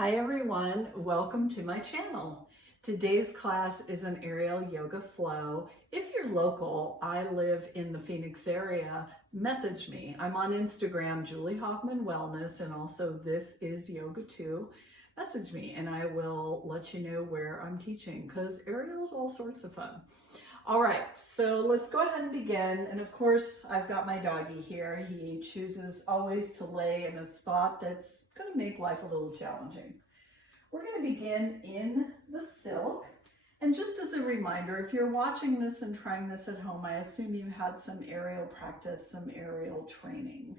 Hi everyone, welcome to my channel. Today's class is an aerial yoga flow. If you're local, I live in the Phoenix area, message me. I'm on Instagram, Julie Hoffman Wellness, and also This Is Yoga Too. Message me and I will let you know where I'm teaching because aerial is all sorts of fun. All right, so let's go ahead and begin. And of course, I've got my doggy here. He chooses always to lay in a spot that's going to make life a little challenging. We're going to begin in the silk. And just as a reminder, if you're watching this and trying this at home, I assume you had some aerial practice, some aerial training.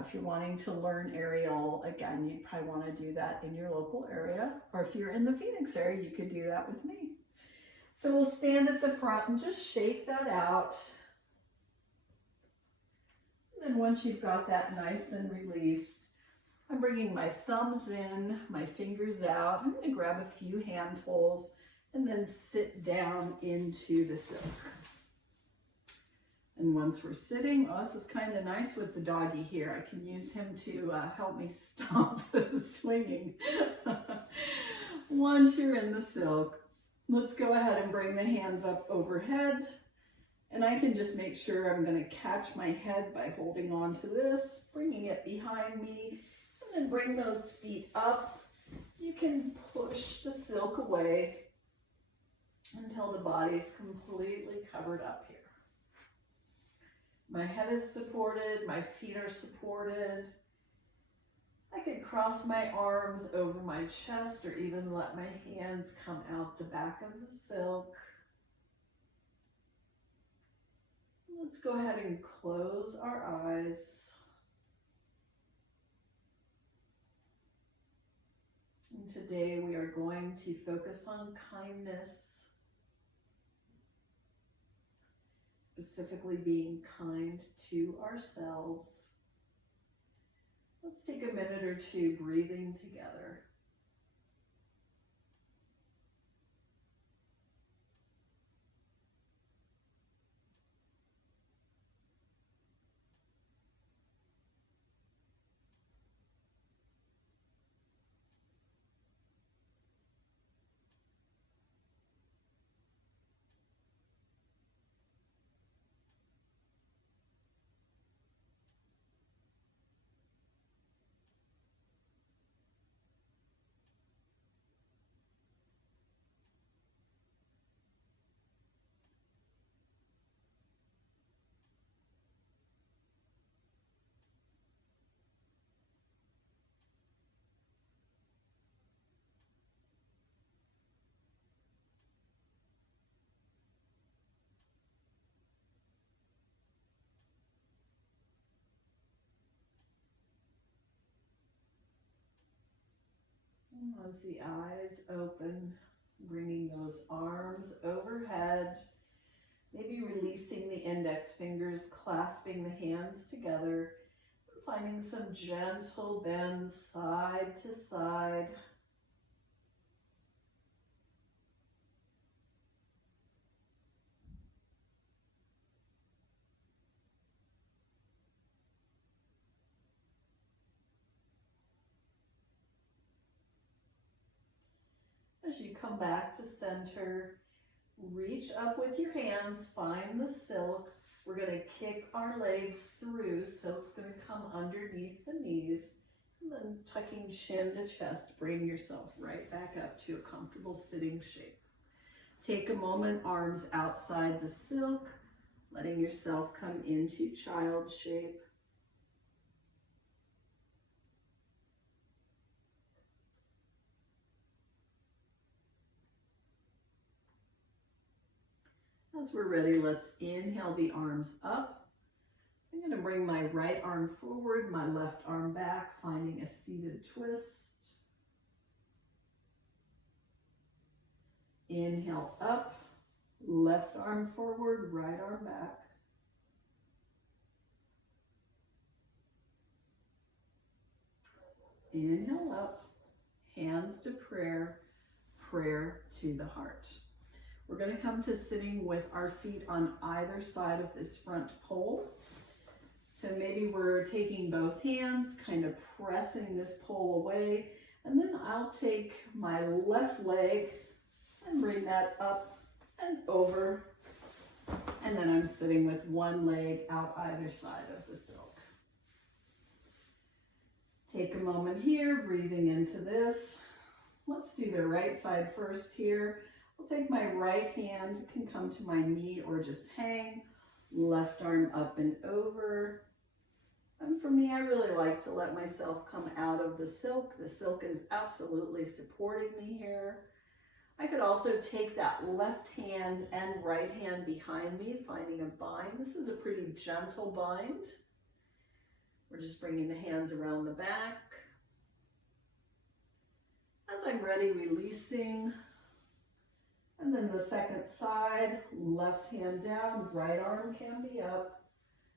If you're wanting to learn aerial, again, you'd probably want to do that in your local area. Or if you're in the Phoenix area, you could do that with me. So we'll stand at the front and just shake that out. And then once you've got that nice and released, I'm bringing my thumbs in, my fingers out. I'm going to grab a few handfuls and then sit down into the silk. And once we're sitting, oh, this is kind of nice with the doggy here. I can use him to help me stop the swinging. Once you're in the silk, let's go ahead and bring the hands up overhead. And I can just make sure I'm going to catch my head by holding on to this, bringing it behind me, and then bring those feet up. You can push the silk away until the body's completely covered up here. My head is supported, my feet are supported. I could cross my arms over my chest or even let my hands come out the back of the silk. Let's go ahead and close our eyes. And today we are going to focus on kindness, specifically being kind to ourselves. Let's take a minute or two breathing together. As the eyes open, bringing those arms overhead, maybe releasing the index fingers, clasping the hands together, finding some gentle bends side to side. As you come back to center, reach up with your hands, find the silk. We're going to kick our legs through. Silk's going to come underneath the knees. And then tucking chin to chest, bring yourself right back up to a comfortable sitting shape. Take a moment, arms outside the silk, letting yourself come into child shape. As we're ready, let's inhale the arms up. I'm going to bring my right arm forward, my left arm back, finding a seated twist. Inhale up, left arm forward, right arm back. Inhale up, hands to prayer, prayer to the heart. We're going to come to sitting with our feet on either side of this front pole. So maybe we're taking both hands, kind of pressing this pole away, And then I'll take my left leg and bring that up and over. And then I'm sitting with one leg out either side of the silk. Take a moment here, breathing into this. Let's do the right side first here. I'll take my right hand, can come to my knee or just hang. Left arm up and over. And for me, I really like to let myself come out of the silk. The silk is absolutely supporting me here. I could also take that left hand and right hand behind me, finding a bind. This is a pretty gentle bind. We're just bringing the hands around the back. As I'm ready, releasing. And then the second side, left hand down, right arm can be up.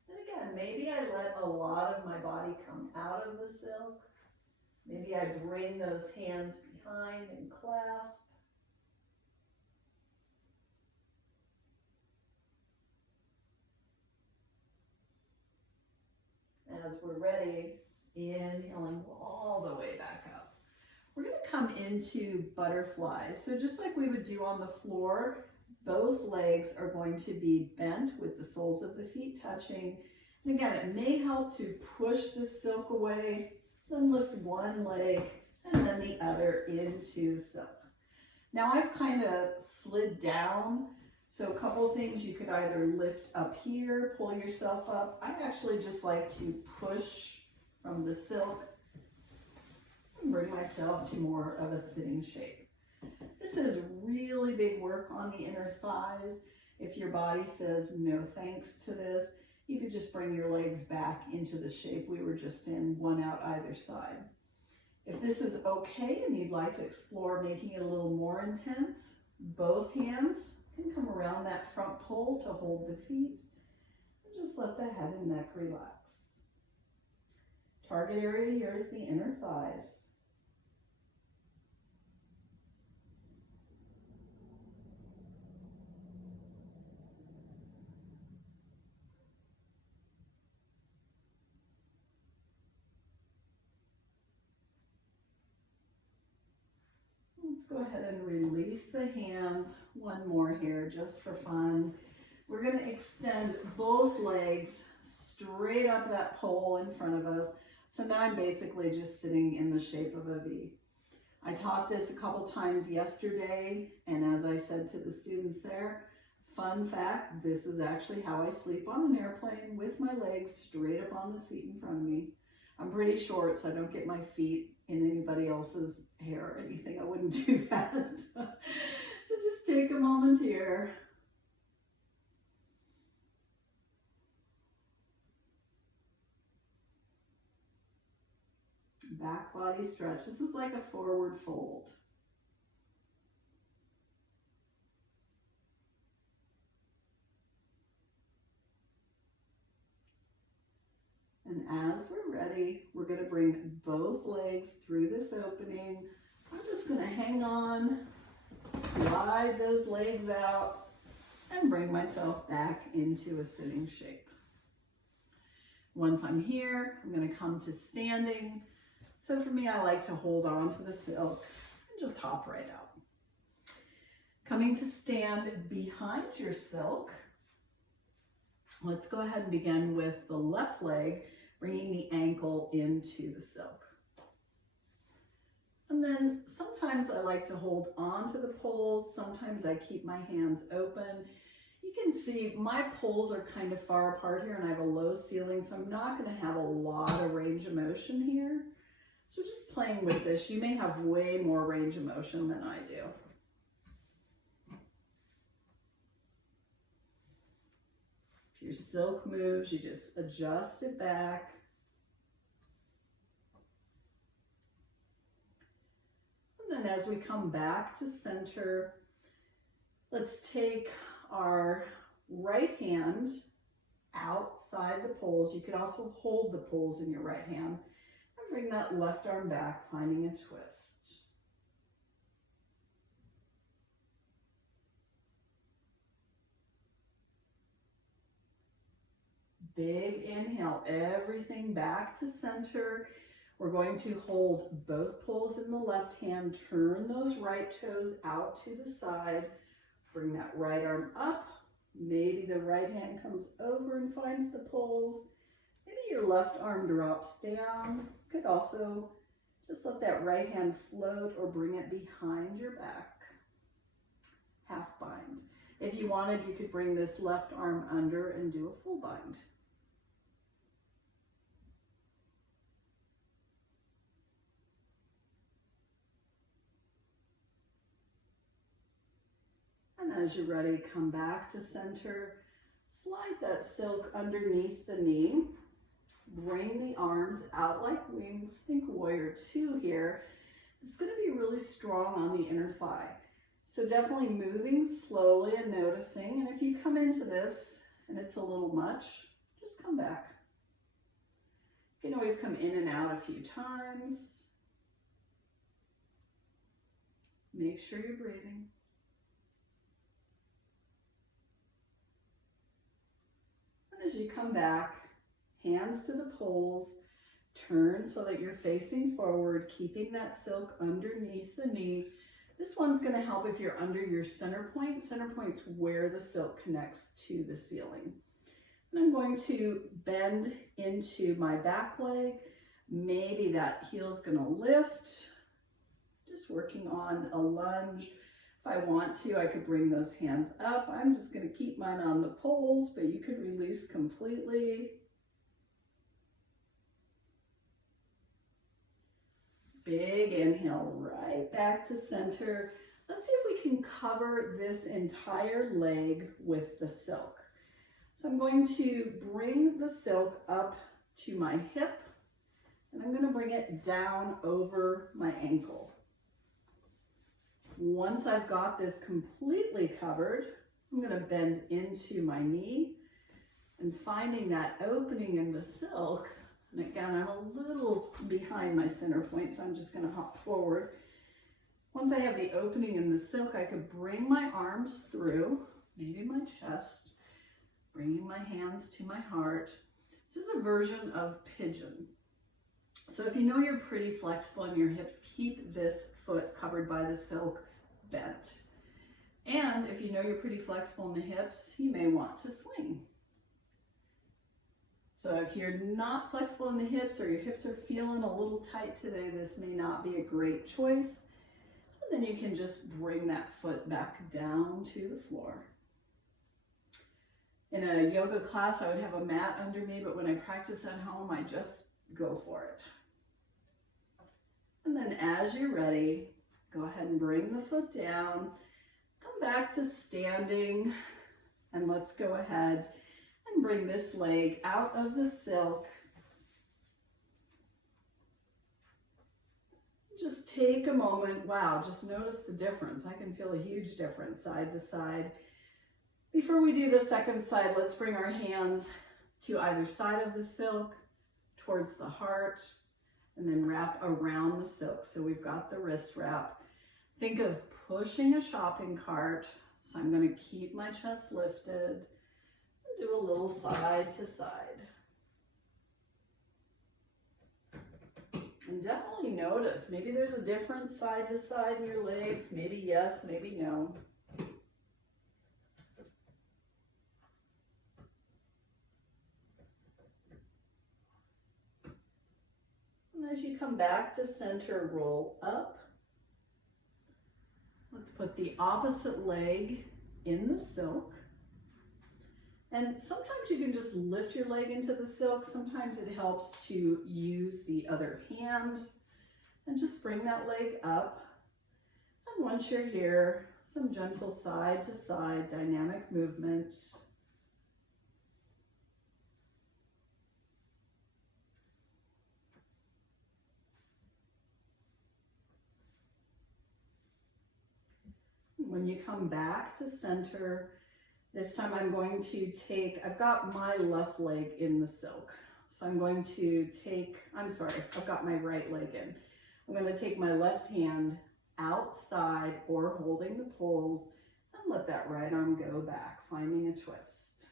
And again, maybe I let a lot of my body come out of the silk. Maybe I bring those hands behind and clasp. As we're ready, inhaling all the way back up. We're going to come into butterflies. So just like we would do on the floor, both legs are going to be bent with the soles of the feet touching. And again, it may help to push the silk away, then lift one leg and then the other into the silk. Now I've kind of slid down. So a couple things, you could either lift up here, pull yourself up. I actually just like to push from the silk and bring myself to more of a sitting shape. This is really big work on the inner thighs. If your body says no thanks to this, you could just bring your legs back into the shape we were just in, one out either side. If this is okay and you'd like to explore making it a little more intense, both hands can come around that front pole to hold the feet. And just let the head and neck relax. Target area here is the inner thighs. Let's go ahead and release the hands. One more here just for fun. We're going to extend both legs straight up that pole in front of us. So now I'm basically just sitting in the shape of a V. I taught this a couple times yesterday, and as I said to the students there, fun fact, this is actually how I sleep on an airplane, with my legs straight up on the seat in front of me. I'm pretty short, so I don't get my feet in anybody else's hair or anything. I wouldn't do that. So just take a moment here. Back body stretch. This is like a forward fold. And as we're ready, we're going to bring both legs through this opening. I'm just going to hang on, slide those legs out, and bring myself back into a sitting shape. Once I'm here, I'm going to come to standing. So for me, I like to hold on to the silk and just hop right out. Coming to stand behind your silk, let's go ahead and begin with the left leg, bringing the ankle into the silk. And then sometimes I like to hold on to the poles. Sometimes I keep my hands open. You can see my poles are kind of far apart here and I have a low ceiling, so I'm not going to have a lot of range of motion here. So just playing with this, you may have way more range of motion than I do. If your silk moves, you just adjust it back. And then as we come back to center, let's take our right hand outside the poles. You could also hold the poles in your right hand and bring that left arm back, finding a twist. Big inhale, everything back to center. We're going to hold both poles in the left hand, turn those right toes out to the side, bring that right arm up. Maybe the right hand comes over and finds the poles. Maybe your left arm drops down. You could also just let that right hand float or bring it behind your back. Half bind. If you wanted, you could bring this left arm under and do a full bind. And as you're ready, come back to center. Slide that silk underneath the knee. Bring the arms out like wings. Think warrior two here. It's going to be really strong on the inner thigh. So definitely moving slowly and noticing. And if you come into this and it's a little much, just come back. You can always come in and out a few times. Make sure you're breathing. And as you come back, hands to the poles, turn so that you're facing forward, keeping that silk underneath the knee. This one's going to help if you're under your center point. Center point's where the silk connects to the ceiling. And I'm going to bend into my back leg. Maybe that heel's going to lift. Just working on a lunge. If I want to, I could bring those hands up. I'm just going to keep mine on the poles, but you could release completely. Big inhale, right back to center. Let's see if we can cover this entire leg with the silk. So I'm going to bring the silk up to my hip, and I'm going to bring it down over my ankle. Once I've got this completely covered, I'm going to bend into my knee and finding that opening in the silk. And again, I'm a little behind my center point, so I'm just going to hop forward. Once I have the opening in the silk, I could bring my arms through, maybe my chest, bringing my hands to my heart. This is a version of pigeon. So if you know you're pretty flexible in your hips, keep this foot covered by the silk bent. And if you know you're pretty flexible in the hips, you may want to swing. So if you're not flexible in the hips or your hips are feeling a little tight today, this may not be a great choice. And then you can just bring that foot back down to the floor. In a yoga class, I would have a mat under me, but when I practice at home, I just go for it. And then as you're ready, go ahead and bring the foot down, come back to standing, and let's go ahead and bring this leg out of the silk. Just take a moment. Wow, just notice the difference. I can feel a huge difference side to side. Before we do the second side, let's bring our hands to either side of the silk, towards the heart, and then wrap around the silk. So we've got the wrist wrap. Think of pushing a shopping cart. So I'm going to keep my chest lifted and do a little side to side. And definitely notice, maybe there's a difference side to side in your legs. Maybe yes, maybe no. And as you come back to center, roll up. Let's put the opposite leg in the silk. And sometimes you can just lift your leg into the silk. Sometimes it helps to use the other hand and just bring that leg up. And once you're here, some gentle side to side dynamic movement. When you come back to center, this time I'm going to take, I've got my left leg in the silk. So I'm going to take, I've got my right leg in. I'm going to take my left hand outside or holding the poles and let that right arm go back, finding a twist.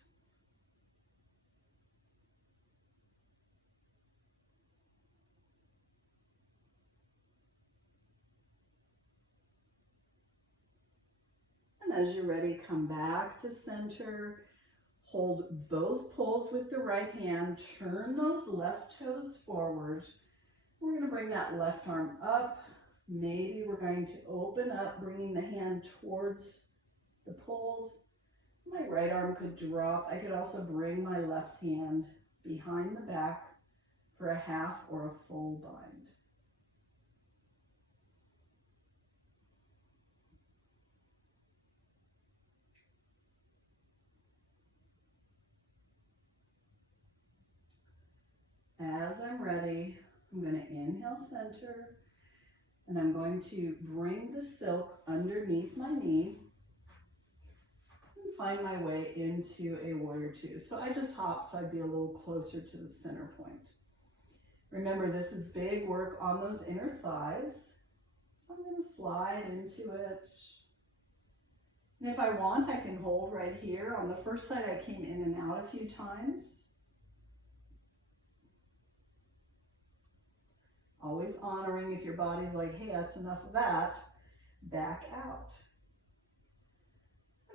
And as you're ready, come back to center. Hold both poles with the right hand. Turn those left toes forward. We're going to bring that left arm up. Maybe we're going to open up, bringing the hand towards the poles. My right arm could drop. I could also bring my left hand behind the back for a half or a full bind. As I'm ready, I'm going to inhale center, and I'm going to bring the silk underneath my knee and find my way into a warrior two. So I just hop so I'd be a little closer to the center point. Remember, this is big work on those inner thighs. So I'm going to slide into it. And if I want, I can hold right here. On the first side, I came in and out a few times. Always honoring if your body's like, hey, that's enough of that, back out.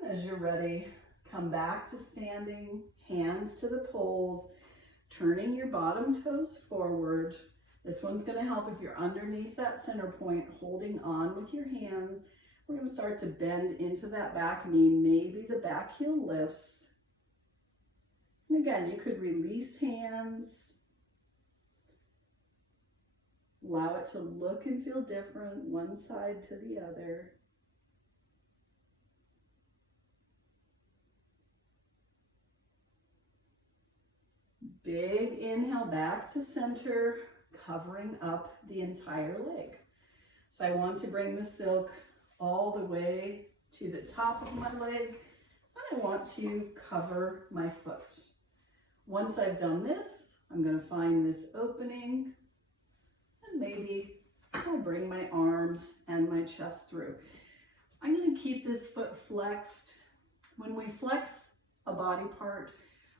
And as you're ready, come back to standing, hands to the poles, turning your bottom toes forward. This one's going to help if you're underneath that center point, holding on with your hands. We're going to start to bend into that back knee. Maybe the back heel lifts. And again, you could release hands. Allow it to look and feel different, one side to the other. Big inhale back to center, covering up the entire leg. So I want to bring the silk all the way to the top of my leg, and I want to cover my foot. Once I've done this, I'm going to find this opening, and maybe I'll bring my arms and my chest through. I'm going to keep this foot flexed. When we flex a body part,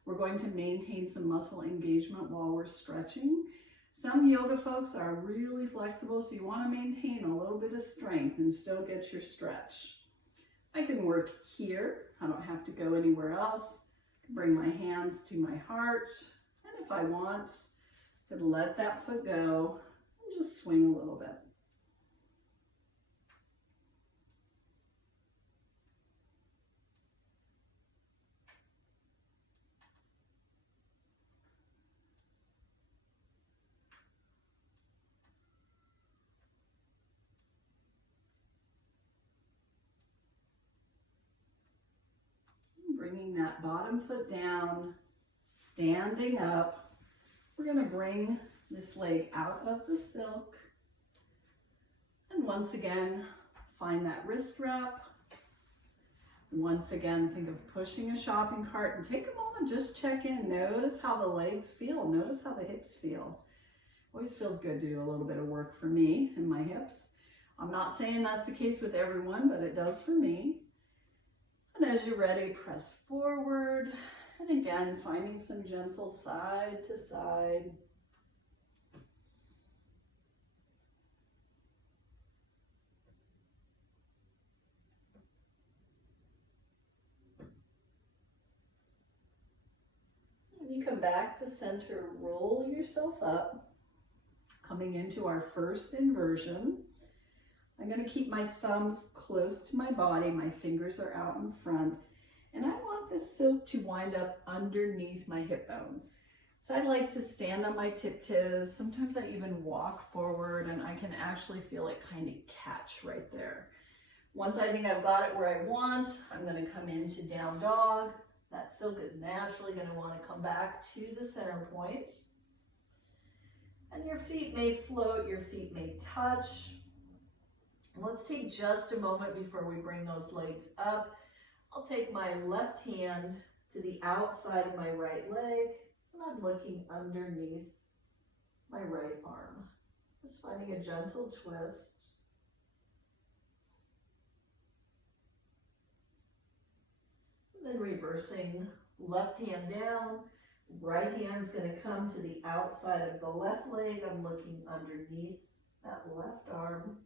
we're going to maintain some muscle engagement while we're stretching. Some yoga folks are really flexible, so you want to maintain a little bit of strength and still get your stretch. I can work here. I don't have to go anywhere else. I can bring my hands to my heart, and if I want, I could let that foot go and just swing a little bit. Bringing that bottom foot down, standing up. We're going to bring this leg out of the silk. And once again, find that wrist wrap. Once again, think of pushing a shopping cart and take a moment, just check in. Notice how the legs feel. Notice how the hips feel. Always feels good to do a little bit of work for me and my hips. I'm not saying that's the case with everyone, but it does for me. And as you're ready, press forward. And again, finding some gentle side to side. And you come back to center, roll yourself up, coming into our first inversion. I'm going to keep my thumbs close to my body. My fingers are out in front. And I want this silk to wind up underneath my hip bones. So I like to stand on my tiptoes. Sometimes I even walk forward and I can actually feel it kind of catch right there. Once I think I've got it where I want, I'm going to come into down dog. That silk is naturally going to want to come back to the center point. And your feet may float, your feet may touch. Let's take just a moment before we bring those legs up. I'll take my left hand to the outside of my right leg, and I'm looking underneath my right arm. Just finding a gentle twist. And then reversing, left hand down, right hand's going to come to the outside of the left leg. I'm looking underneath that left arm.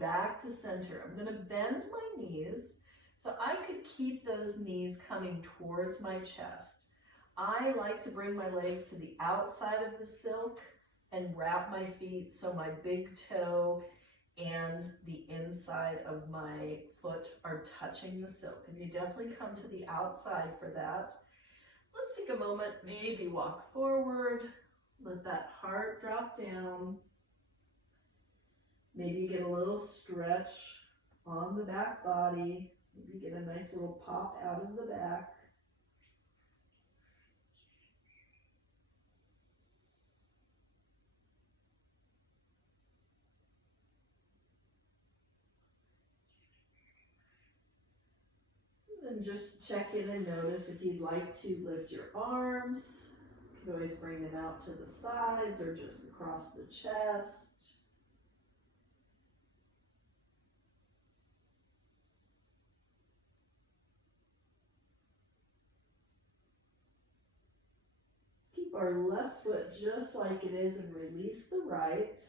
back to center. I'm going to bend my knees so I could keep those knees coming towards my chest. I like to bring my legs to the outside of the silk and wrap my feet so my big toe and the inside of my foot are touching the silk. And you definitely come to the outside for that. Let's take a moment, maybe walk forward, let that heart drop down. Maybe get a little stretch on the back body. Maybe get a nice little pop out of the back. And just check in and notice if you'd like to lift your arms. You can always bring them out to the sides or just across the chest. Keep our left foot just like it is and release the right.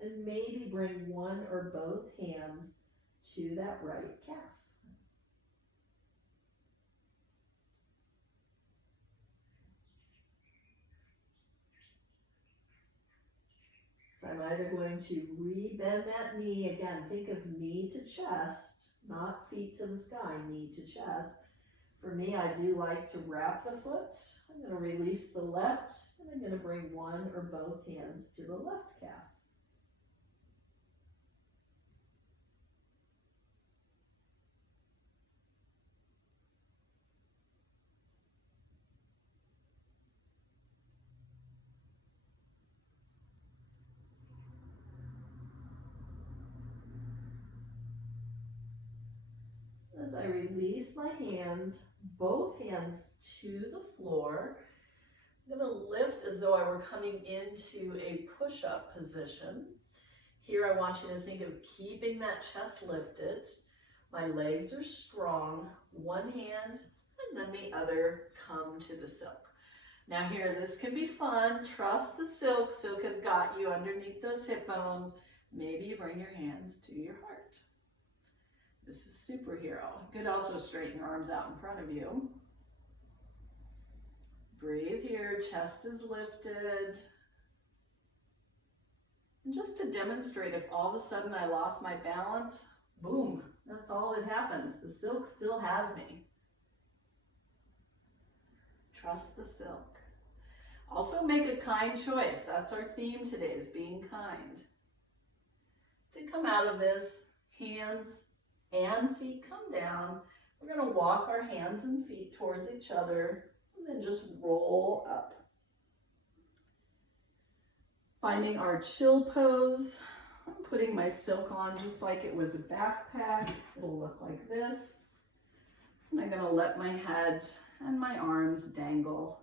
And maybe bring one or both hands to that right calf. So I'm either going to re-bend that knee. Again, think of knee to chest, not feet to the sky, knee to chest. For me, I do like to wrap the foot. I'm going to release the left, and I'm going to bring one or both hands to the left calf. As I release my hands, both hands to the floor, I'm going to lift as though I were coming into a push-up position. Here I want you to think of keeping that chest lifted. My legs are strong, one hand and then the other come to the silk. Now here, this can be fun. Trust the silk. Silk has got you underneath those hip bones. Maybe you bring your hands to your heart. This is superhero. You could also straighten your arms out in front of you. Breathe here, chest is lifted. And just to demonstrate, if all of a sudden I lost my balance, boom, that's all that happens. The silk still has me. Trust the silk. Also make a kind choice. That's our theme today, is being kind. To come out of this, hands and feet come down. We're going to walk our hands and feet towards each other and then just roll up. Finding our chill pose. I'm putting my silk on just like it was a backpack. It'll look like this. And I'm going to let my head and my arms dangle.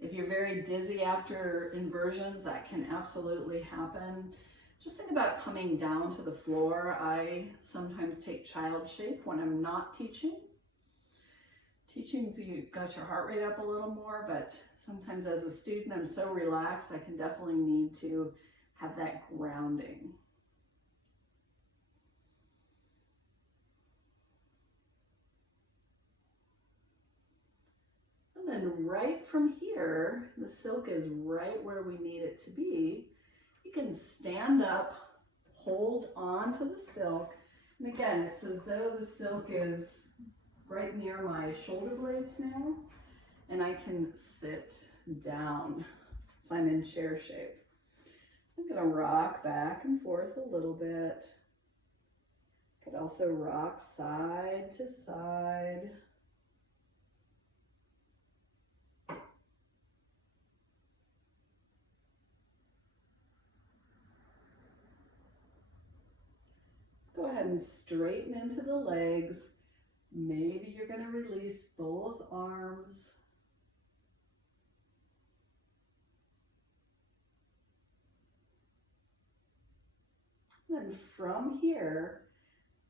If you're very dizzy after inversions, that can absolutely happen. Just think about coming down to the floor. I sometimes take child shape when I'm not teaching. Teaching's, you got your heart rate up a little more, but sometimes as a student, I'm so relaxed, I can definitely need to have that grounding. And then right from here, the silk is right where we need it to be. You can stand up, hold on to the silk, and again, it's as though the silk is right near my shoulder blades now, and I can sit down. So I'm in chair shape. I'm going to rock back and forth a little bit. Could also rock side to side. Go ahead and straighten into the legs. Maybe you're going to release both arms. And from here,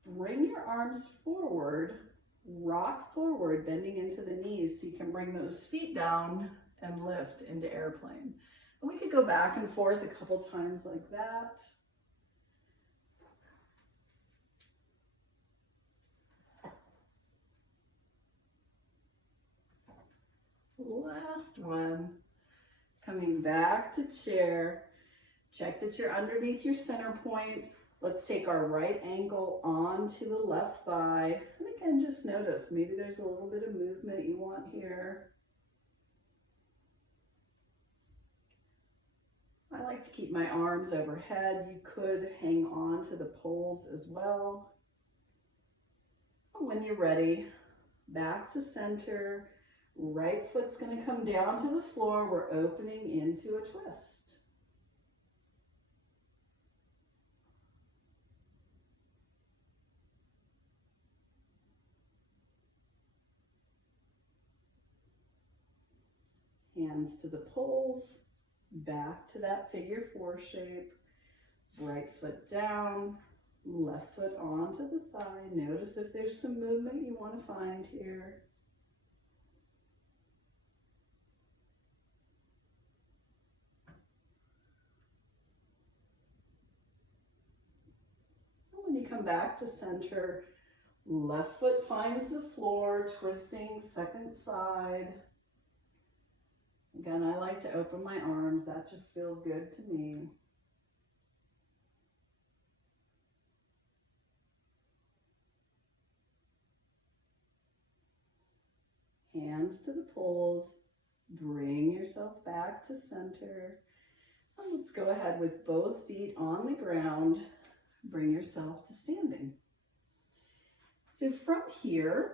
bring your arms forward, rock forward, bending into the knees so you can bring those feet down and lift into airplane. And we could go back and forth a couple times like that. last one. Coming back to chair. Check that you're underneath your center point. Let's take our right ankle onto the left thigh. And again, just notice, maybe there's a little bit of movement you want here. I like to keep my arms overhead. You could hang on to the poles as well. When you're ready, back to center. Right foot's going to come down to the floor. We're opening into a twist. Hands to the poles, back to that figure 4 shape. Right foot down, left foot onto the thigh. Notice if there's some movement you want to find here. And when you come back to center, left foot finds the floor, twisting second side. Again, I like to open my arms. That just feels good to me. Hands to the poles. Bring yourself back to center. And let's go ahead with both feet on the ground. Bring yourself to standing. So from here,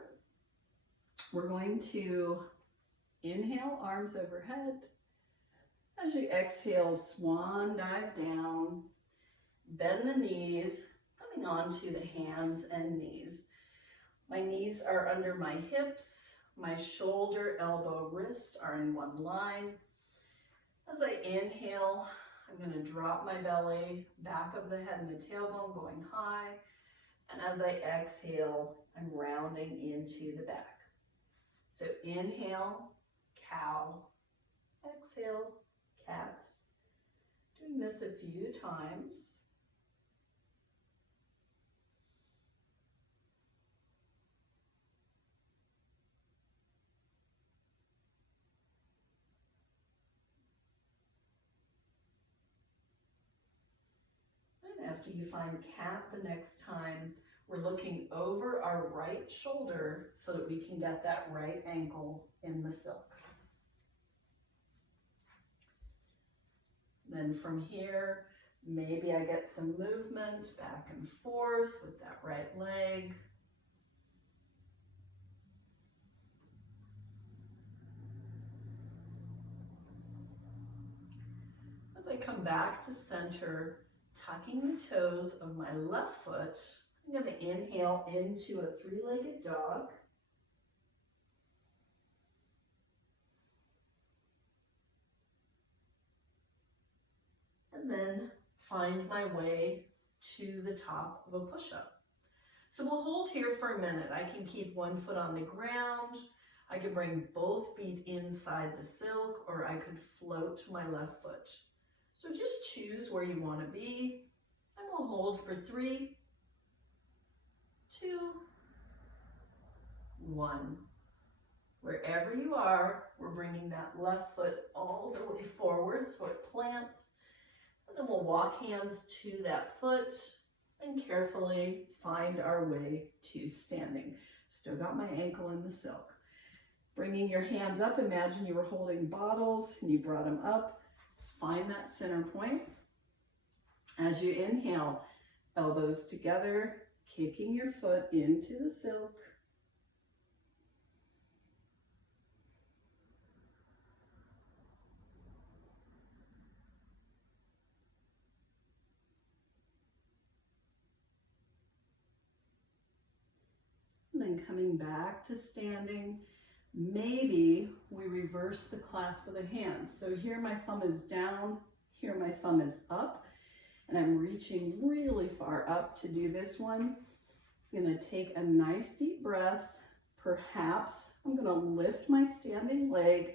we're going to inhale, arms overhead. As you exhale, swan dive down. Bend the knees, coming onto the hands and knees. My knees are under my hips. My shoulder, elbow, wrist are in one line. As I inhale, I'm going to drop my belly, back of the head and the tailbone going high. And as I exhale, I'm rounding into the back. So inhale, cow, exhale, cat. Doing this a few times. And after you find cat the next time, we're looking over our right shoulder so that we can get that right ankle in the silk. Then from here, maybe I get some movement back and forth with that right leg. As I come back to center, tucking the toes of my left foot, I'm going to inhale into a three-legged dog. And then find my way to the top of a push-up. So we'll hold here for a minute. I can keep one foot on the ground. I could bring both feet inside the silk, or I could float my left foot. So just choose where you want to be. And we'll hold for 3, 2, 1. Wherever you are, we're bringing that left foot all the way forward so it plants. And then we'll walk hands to that foot and carefully find our way to standing. Still got my ankle in the silk. Bringing your hands up, imagine you were holding bottles and you brought them up. Find that center point. As you inhale, elbows together, kicking your foot into the silk. And then coming back to standing, maybe we reverse the clasp of the hands. So here my thumb is down, here my thumb is up, and I'm reaching really far up to do this one. I'm going to take a nice deep breath. Perhaps I'm going to lift my standing leg.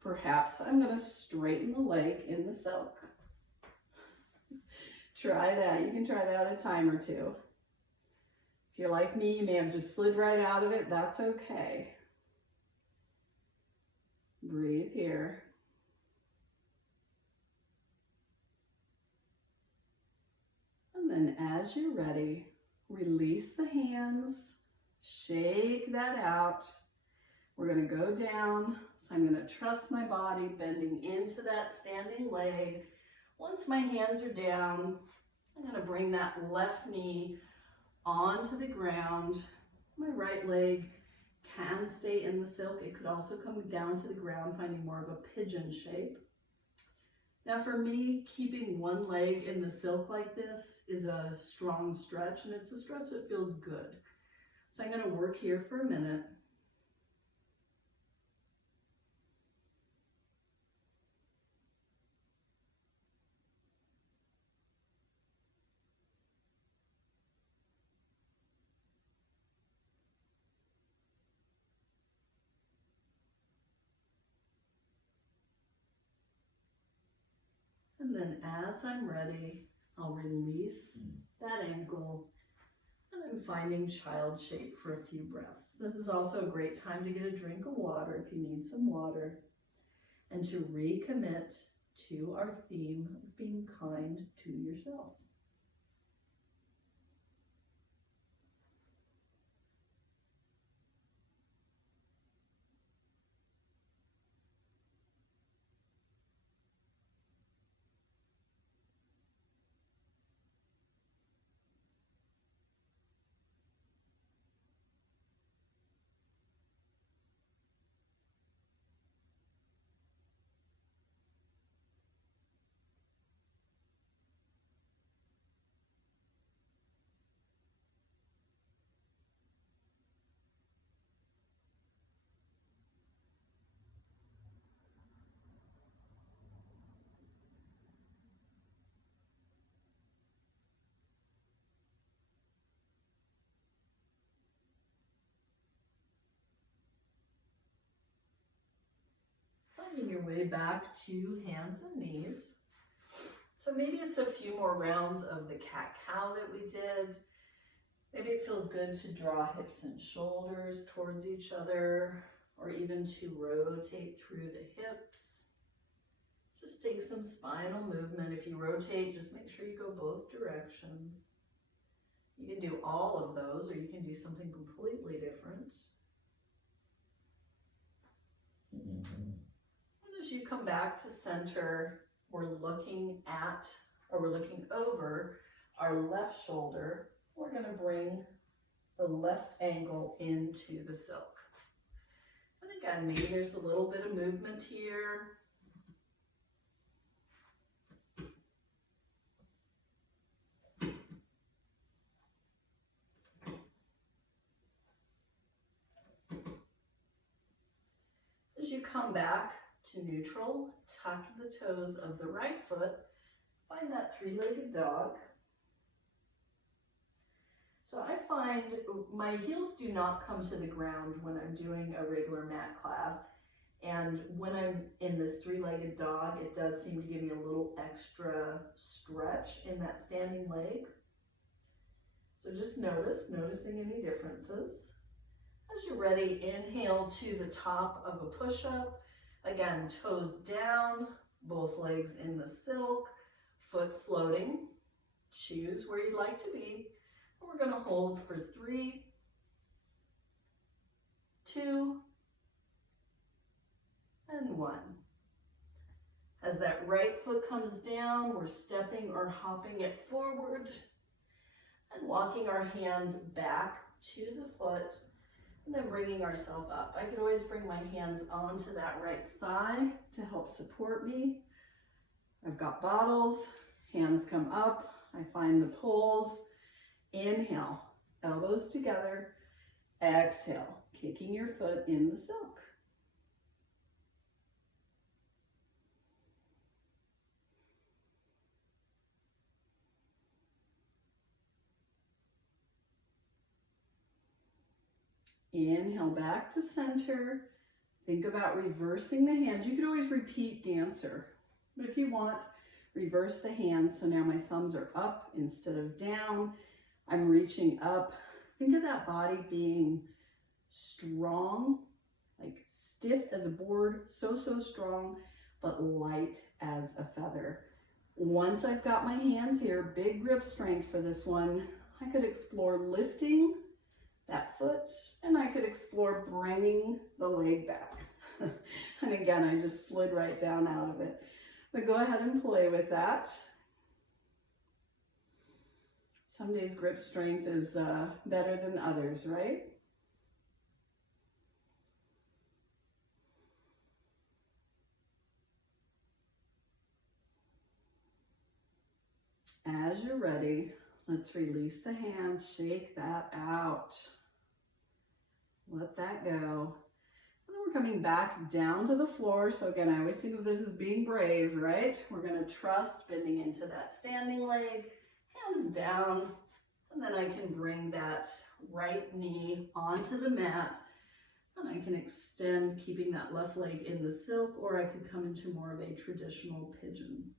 Perhaps I'm going to straighten the leg in the silk. Try that. You can try that a time or two. If you're like me, you may have just slid right out of it. That's okay. Breathe here. And then as you're ready, release the hands, shake that out. We're going to go down, so I'm going to trust my body, bending into that standing leg. Once my hands are down, I'm going to bring that left knee onto the ground. My right leg can stay in the silk. It could also come down to the ground, finding more of a pigeon shape. Now for me, keeping one leg in the silk like this is a strong stretch, and it's a stretch that feels good. So I'm going to work here for a minute. And then as I'm ready, I'll release that ankle, and I'm finding child shape for a few breaths. This is also a great time to get a drink of water if you need some water, and to recommit to our theme of being kind to yourself. Finding your way back to hands and knees. So maybe it's a few more rounds of the cat-cow that we did. Maybe it feels good to draw hips and shoulders towards each other, or even to rotate through the hips. Just take some spinal movement. If you rotate, just make sure you go both directions. You can do all of those, or you can do something completely different. And as you come back to center, we're looking over our left shoulder. We're going to bring the left ankle into the silk. And again, maybe there's a little bit of movement here. As you come back to neutral, tuck the toes of the right foot, find that three-legged dog. So I find my heels do not come to the ground when I'm doing a regular mat class, and when I'm in this three-legged dog, it does seem to give me a little extra stretch in that standing leg. So just noticing any differences. As you're ready, inhale to the top of a push-up. Again, toes down, both legs in the silk, foot floating. Choose where you'd like to be. And we're going to hold for 3, 2, and 1. As that right foot comes down, we're stepping or hopping it forward and walking our hands back to the foot, and then bringing ourselves up. I could always bring my hands onto that right thigh to help support me. I've got bottles, hands come up, I find the poles. Inhale, elbows together, exhale, kicking your foot in the silk. Inhale back to center. Think about reversing the hands. You could always repeat dancer, but if you want, reverse the hands. So now my thumbs are up instead of down. I'm reaching up. Think of that body being strong like stiff as a board, so strong, but light as a feather. Once I've got my hands here, big grip strength for this one, I could explore lifting that foot, and I could explore bringing the leg back. And again, I just slid right down out of it. But go ahead and play with that. Some days grip strength is better than others, right? As you're ready, let's release the hands, shake that out. Let that go. And then we're coming back down to the floor. So again, I always think of this as being brave, right? We're gonna trust bending into that standing leg, hands down, and then I can bring that right knee onto the mat, and I can extend, keeping that left leg in the silk, or I could come into more of a traditional pigeon.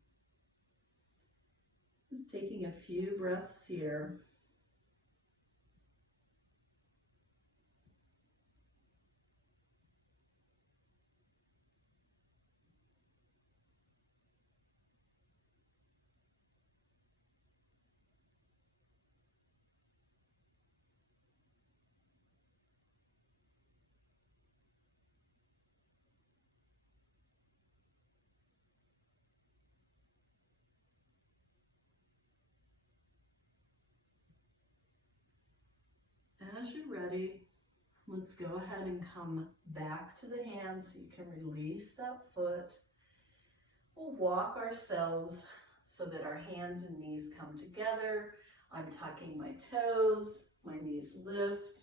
Just taking a few breaths here. As you're ready, let's go ahead and come back to the hands so you can release that foot. We'll walk ourselves so that our hands and knees come together. I'm tucking my toes, my knees lift.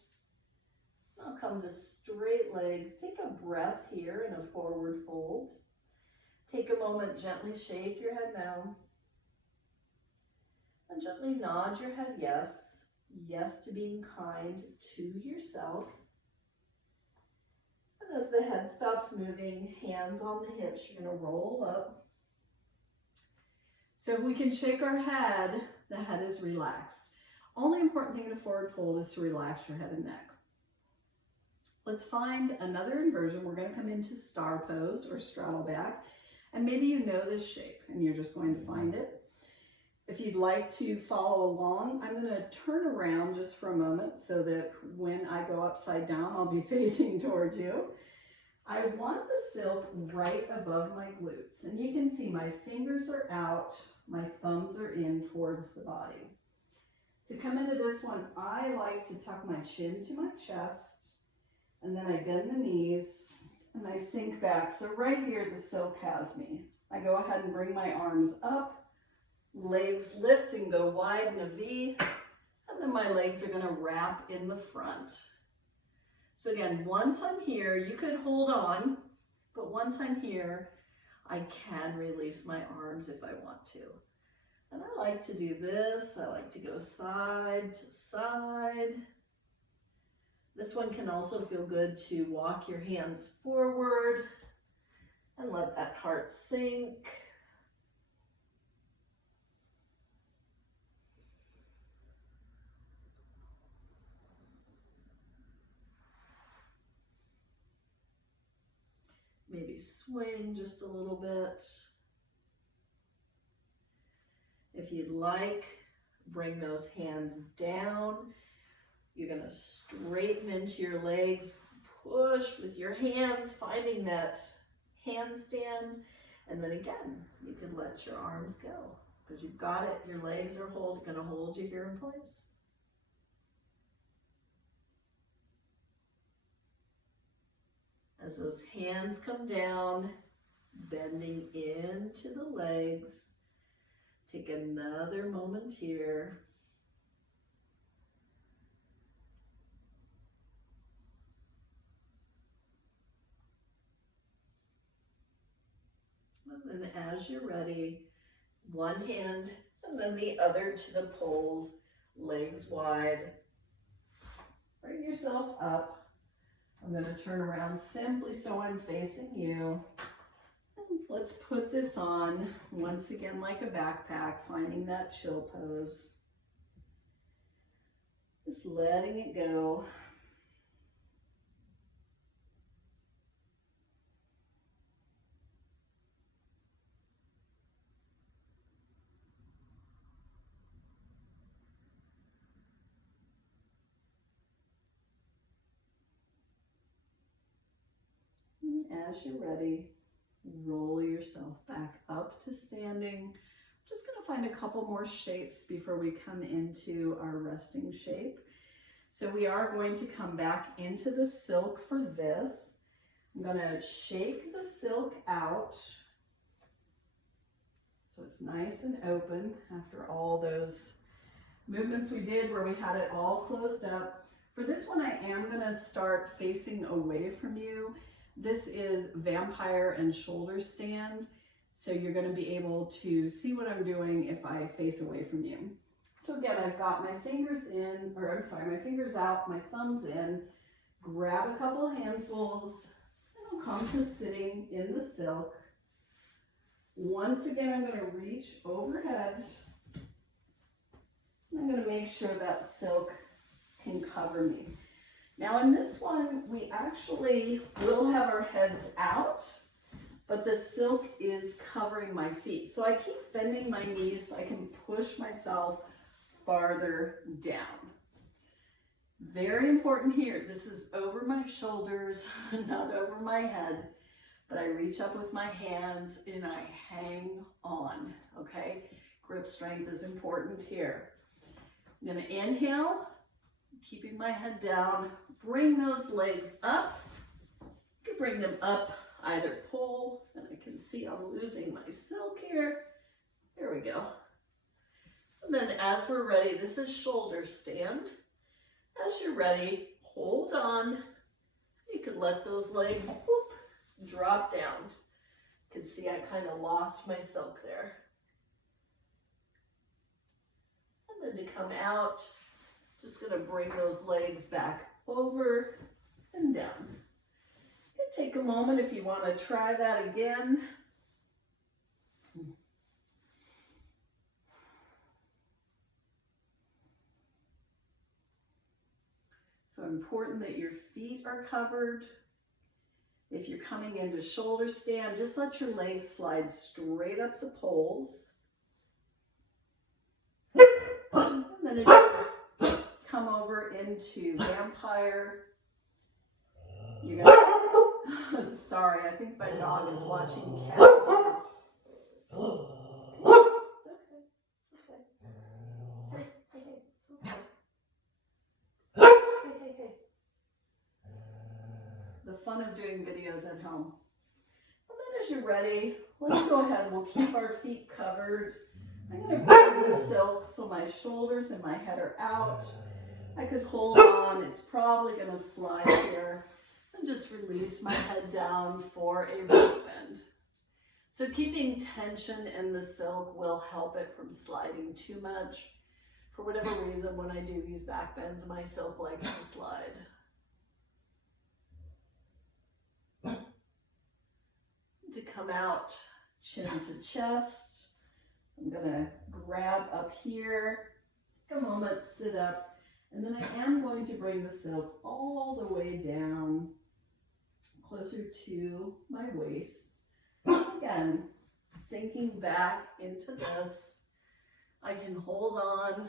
I'll come to straight legs. Take a breath here in a forward fold. Take a moment, gently shake your head no. And gently nod your head yes. Yes to being kind to yourself. And as the head stops moving, hands on the hips, you're going to roll up. So if we can shake our head, the head is relaxed. Only important thing in a forward fold is to relax your head and neck. Let's find another inversion. We're going to come into star pose or straddle back. And maybe you know this shape and you're just going to find it. If you'd like to follow along, I'm going to turn around just for a moment so that when I go upside down, I'll be facing towards you. I want the silk right above my glutes. And you can see my fingers are out, my thumbs are in towards the body. To come into this one, I like to tuck my chin to my chest, and then I bend the knees, and I sink back. So right here, the silk has me. I go ahead and bring my arms up, legs lift and go wide in a V, and then my legs are going to wrap in the front. So again, once I'm here, you could hold on, but once I'm here, I can release my arms if I want to. And I like to do this. I like to go side to side. This one can also feel good to walk your hands forward and let that heart sink. Maybe swing just a little bit. If you'd like, bring those hands down. You're going to straighten into your legs, push with your hands, finding that handstand. And then again, you can let your arms go because you've got it. Your legs are going to hold you here in place. As those hands come down, bending into the legs, take another moment here. And then as you're ready, one hand and then the other to the poles, legs wide. Bring yourself up. I'm going to turn around simply so I'm facing you. And let's put this on once again like a backpack, finding that chill pose. Just letting it go. as you're ready, roll yourself back up to standing. Just going to find a couple more shapes before we come into our resting shape. So we are going to come back into the silk for this. I'm going to shake the silk out so it's nice and open after all those movements we did where we had it all closed up. For this one, I am going to start facing away from you. This is vampire and shoulder stand. So you're going to be able to see what I'm doing if I face away from you. So again, I've got my fingers in, or I'm sorry, my fingers out, my thumbs in, grab a couple handfuls, and I'll come to sitting in the silk. Once again, I'm going to reach overhead. I'm going to make sure that silk can cover me. Now in this one, we actually will have our heads out, but the silk is covering my feet. So I keep bending my knees so I can push myself farther down. Very important here. This is over my shoulders, not over my head, but I reach up with my hands and I hang on, okay? Grip strength is important here. I'm gonna inhale, keeping my head down, bring those legs up. You can bring them up, either pull, and I can see I'm losing my silk here. There we go. And then as we're ready, this is shoulder stand. As you're ready, hold on. You could let those legs whoop, drop down. You can see I kind of lost my silk there. And then to come out, just gonna bring those legs back over and down. Take a moment if you want to try that again. So important that your feet are covered. If you're coming into shoulder stand, just let your legs slide straight up the poles. And then as you come over into vampire, you're gonna sorry, I think my dog is watching cats. It's okay. Hey. The fun of doing videos at home. And then as you're ready, let's go ahead. We'll keep our feet covered. I'm going to bring the silk so my shoulders and my head are out. I could hold on. It's probably going to slide here. And just release my head down for a back bend. So keeping tension in the silk will help it from sliding too much. For whatever reason, when I do these back bends, my silk likes to slide. To come out, chin to chest. I'm gonna grab up here, take a moment, sit up, and then I am going to bring the silk all the way down, closer to my waist. Again, sinking back into this. I can hold on,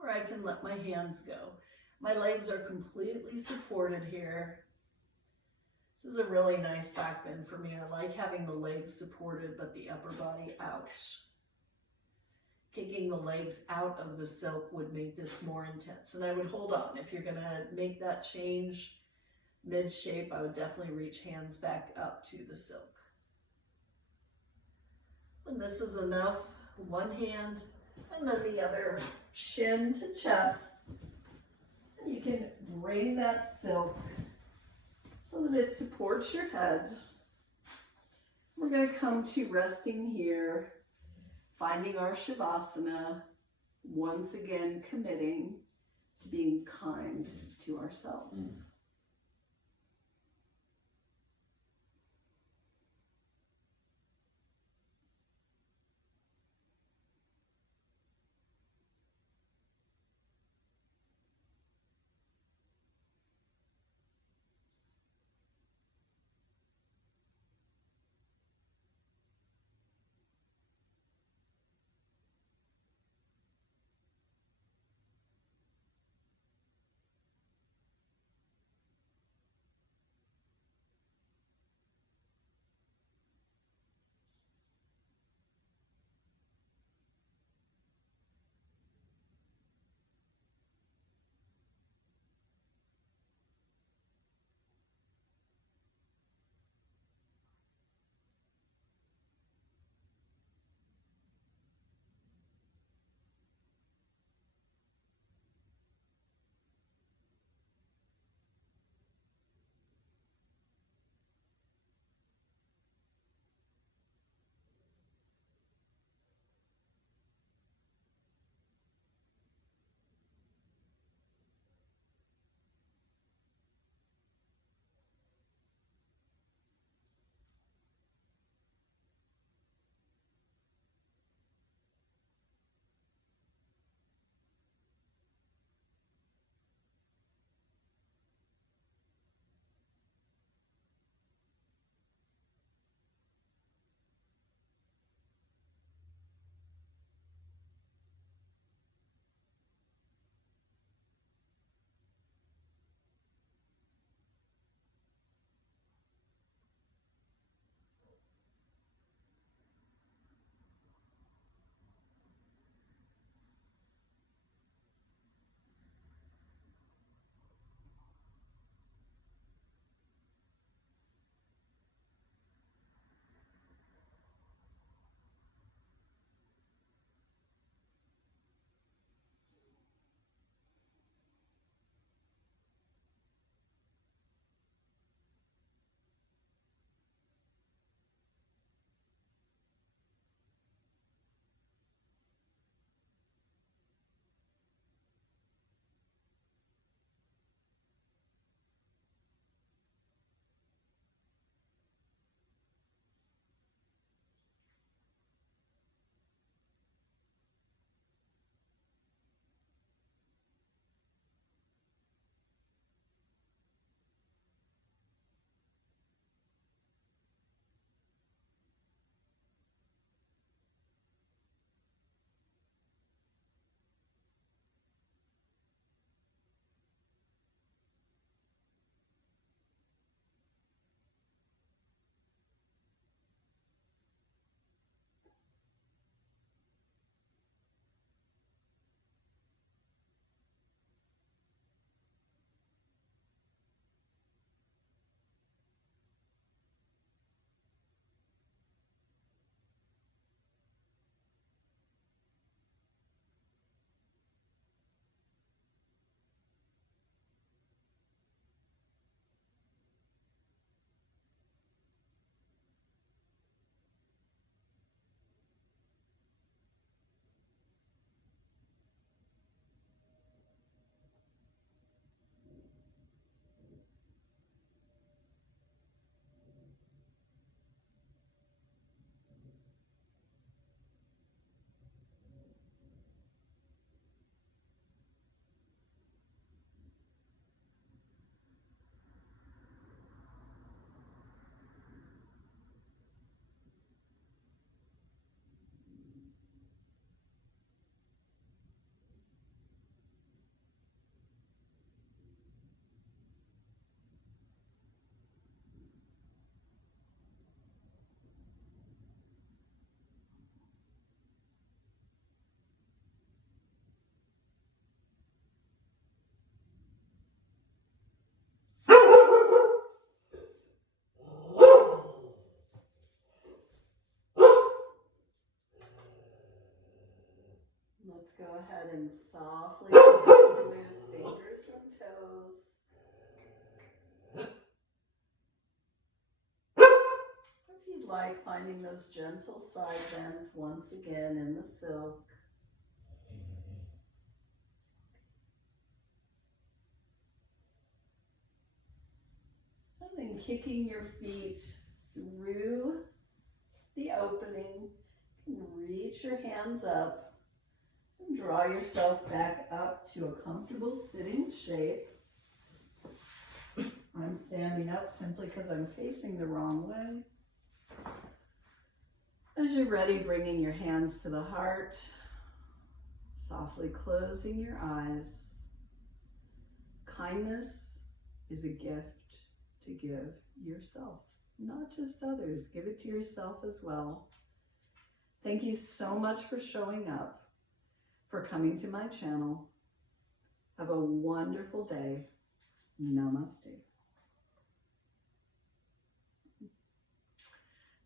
or I can let my hands go. My legs are completely supported here. This is a really nice back bend for me. I like having the legs supported, but the upper body out. Kicking the legs out of the silk would make this more intense. And I would hold on. If you're gonna make that change mid-shape, I would definitely reach hands back up to the silk. When this is enough, one hand and then the other, chin to chest. And you can bring that silk so that it supports your head. We're going to come to resting here, finding our Shavasana, once again committing to being kind to ourselves. Let's go ahead and softly smooth fingers and toes. If you'd like, finding those gentle side bends once again in the silk. And then kicking your feet through the opening. Reach your hands up and draw yourself back up to a comfortable sitting shape. I'm standing up simply because I'm facing the wrong way. As you're ready, bringing your hands to the heart, softly closing your eyes. Kindness is a gift to give yourself, not just others. Give it to yourself as well. Thank you so much for showing up, for coming to my channel. Have a wonderful day. Namaste.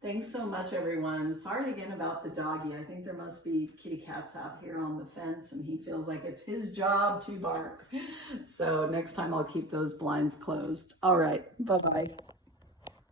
Thanks so much, everyone. Sorry again about the doggy. I think there must be kitty cats out here on the fence and he feels like it's his job to bark. So next time I'll keep those blinds closed. All right, bye-bye.